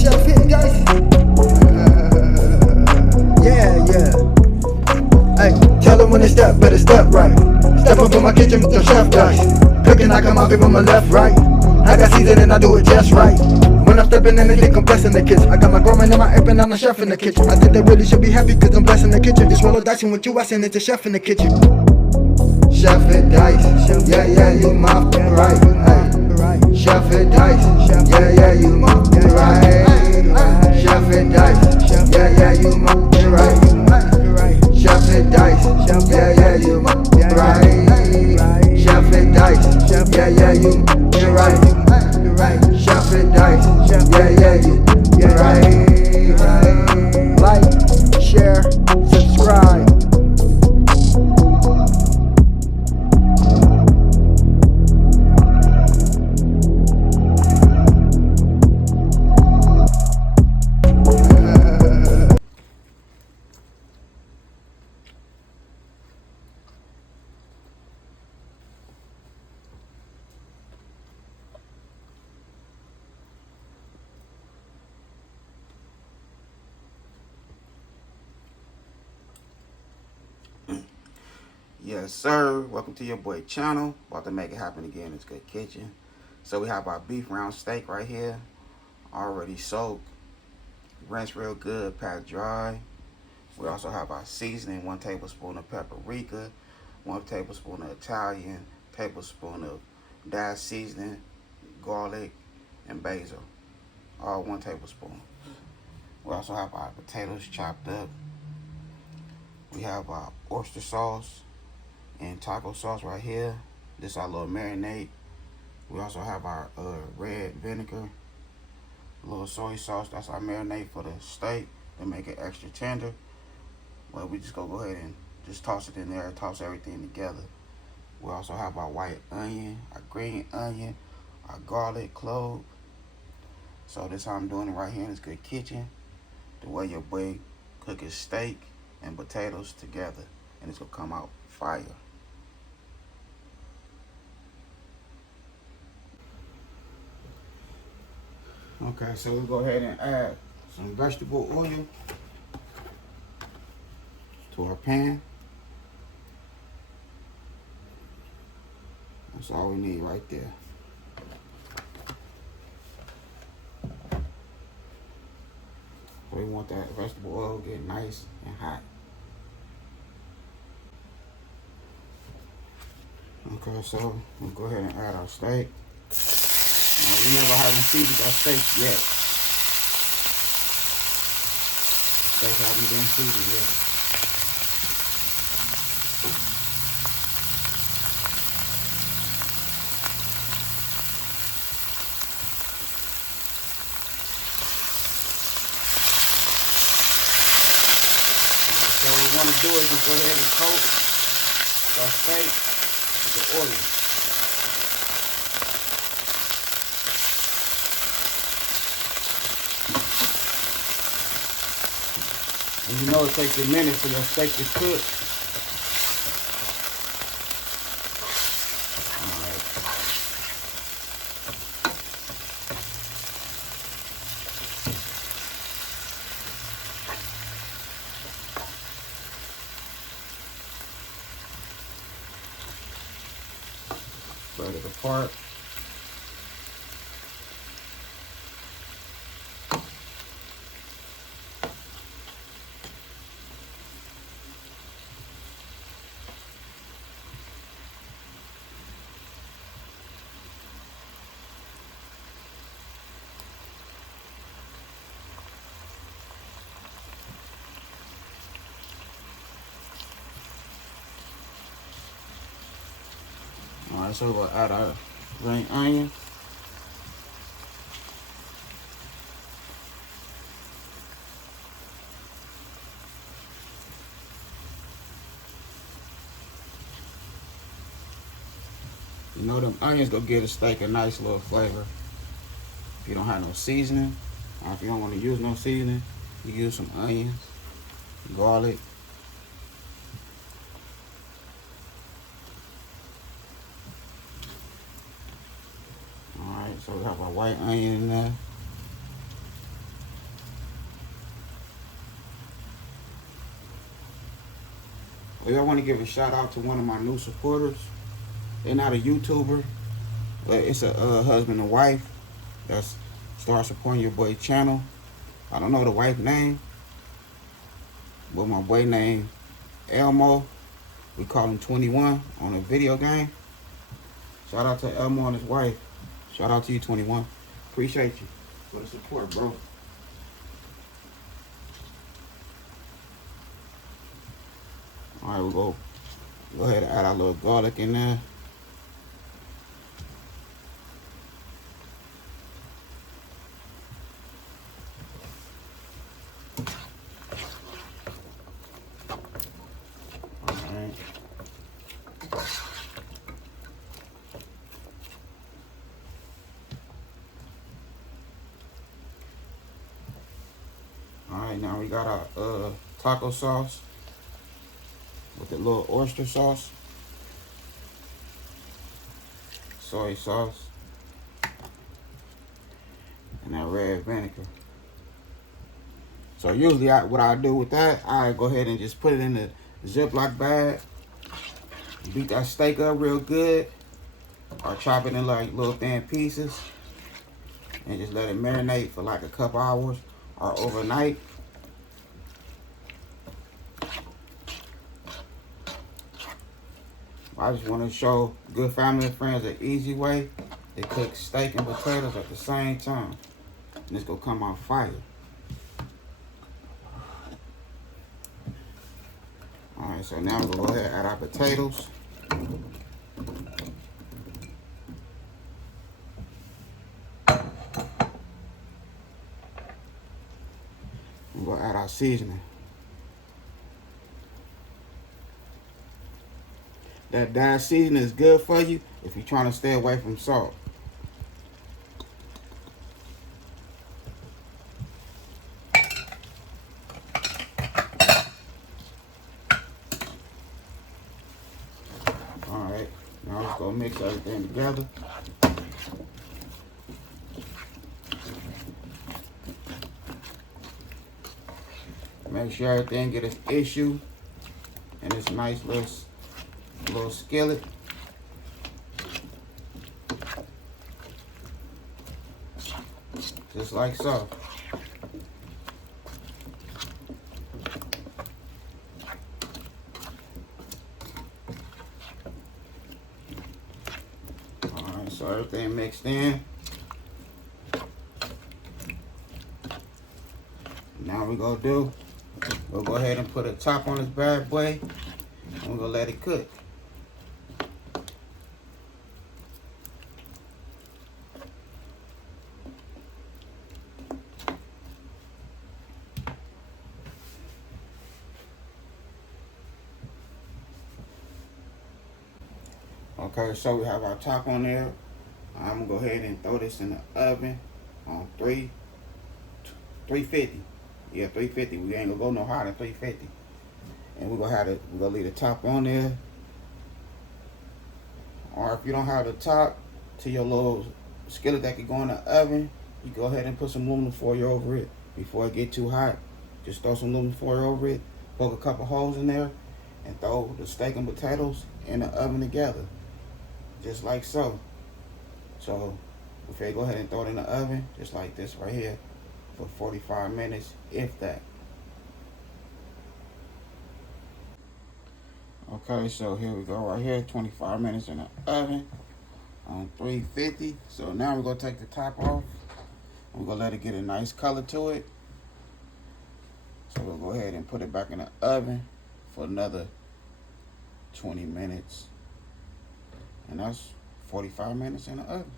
chef hit, guys. Yeah. Hey, tell them when they step, better step right. Step up in my kitchen with the chef guys. Cooking, I come out from my left, right. I got season and I do it just right. When I'm stepping in, they think I'm blessing the kitchen. I got my grandma and my apron, I'm the chef in the kitchen. I think they really should be happy cause I'm blessing the kitchen. Just roll a dice and with you, I send it to chef in the kitchen. Chef and dice, yeah, you my right. Hey. Chef and dice, yeah, you my right. Chef and dice, yeah, you my right. Chef and dice, yeah, you my right. Chef and dice, yeah, you right. Chef and dice, yeah, you right. Like, share, subscribe. Yes, sir. Welcome to your boy channel. About to make it happen again. It's Good Kitchen. So we have our beef round steak right here, already soaked, rinsed real good, pat dry. We also have our seasoning: 1 tablespoon of paprika, 1 tablespoon of Italian, tablespoon of dash seasoning, garlic, and basil, all 1 tablespoon. We also have our potatoes chopped up. We have our oyster sauce and taco sauce right here. This is our little marinade. We also have our red vinegar, a little soy sauce. That's our marinade for the steak to make it extra tender. Well, we just go ahead and just toss it in there, toss everything together. We also have our white onion, our green onion, our garlic, clove. So this is how I'm doing it right here in this Good Kitchen. The way your boy cook his steak and potatoes together, and it's gonna come out fire. Okay, so we'll go ahead and add some vegetable oil to our pan. That's all we need right there. We want that vegetable oil to get nice and hot. Okay, so we'll go ahead and add our steak. Now, we never haven't seasoned our steak yet. Steak haven't been seasoned yet. So what we want to do is just go ahead and coat our steak with the oil. And you know it takes a minute for your steak to cook. Alright. Spread it apart. Alright, so we'll add our green onion. You know them onions gonna give the steak a nice little flavor. If you don't have no seasoning, or if you don't want to use no seasoning, you use some onions, garlic. Alright, so we have our white onion in there. Well, I want to give a shout out to one of my new supporters. They're not a YouTuber, but it's a husband and wife that's start supporting your boy channel. I don't know the wife name, but my boy name Elmo. We call him 21 on a video game. Shout out to Elmo and his wife. Shout out to you, 21. Appreciate you for the support, bro. All right, we'll go ahead and add our little garlic in there. Alright, now we got our taco sauce with the little oyster sauce, soy sauce, and that red vinegar. So usually what I do with that, I go ahead and just put it in the Ziploc bag, beat that steak up real good, or chop it in like little thin pieces, and just let it marinate for like a couple hours or overnight. I just want to show good family and friends an easy way to cook steak and potatoes at the same time. And it's going to come out fire. Alright, so now we're going to go ahead and add our potatoes. We're going to add our seasoning. That dyed seasoning is good for you if you're trying to stay away from salt. Alright, now let's go mix everything together. Make sure everything get its issue and this nice little skillet. Just like so. Alright, so everything mixed in. Now we're gonna do, we'll go ahead and put a top on this bad boy and we're gonna let it cook. Okay, so we have our top on there. I'm gonna go ahead and throw this in the oven on 350. Yeah, 350. We ain't gonna go no higher than 350. And we're gonna leave the top on there. Or if you don't have the top to your little skillet that can go in the oven, you go ahead and put some aluminum foil over it before it get too hot. Just throw some aluminum foil over it, poke a couple holes in there, and throw the steak and potatoes in the oven together. Just like so. So, if you go ahead and throw it in the oven, just like this right here, for 45 minutes, if that. Okay, so here we go right here, 25 minutes in the oven on 350. So now we're gonna take the top off. We're gonna let it get a nice color to it. So we'll go ahead and put it back in the oven for another 20 minutes. And that's 45 minutes in the oven.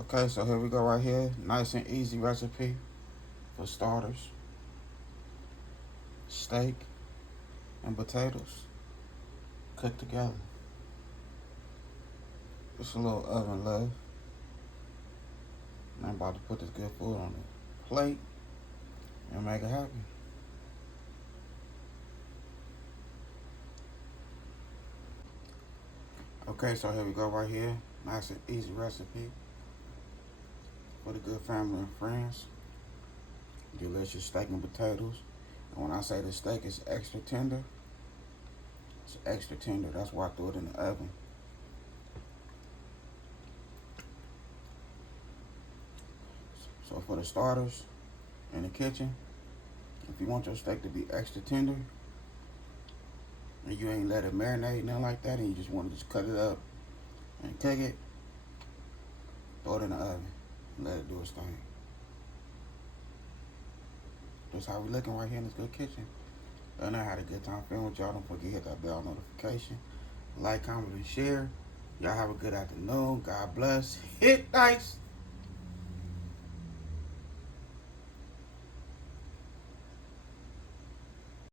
Okay, so here we go right here. Nice and easy recipe for starters. Steak and potatoes cooked together. Just a little oven love. And I'm about to put this good food on the plate and make it happen. Okay, so here we go right here. Nice and easy recipe for the good family and friends. delicious steak and potatoes. And when I say the steak is extra tender, it's extra tender. That's why I threw it in the oven. So for the starters in the kitchen, if you want your steak to be extra tender and you ain't let it marinate, nothing like that, and you just want to just cut it up and cook it, throw it in the oven and let it do its thing. That's how we looking right here in this good kitchen. I know I had a good time filming with y'all. Don't forget to hit that bell notification. Like, comment, and share. Y'all have a good afternoon. God bless. Hit dice.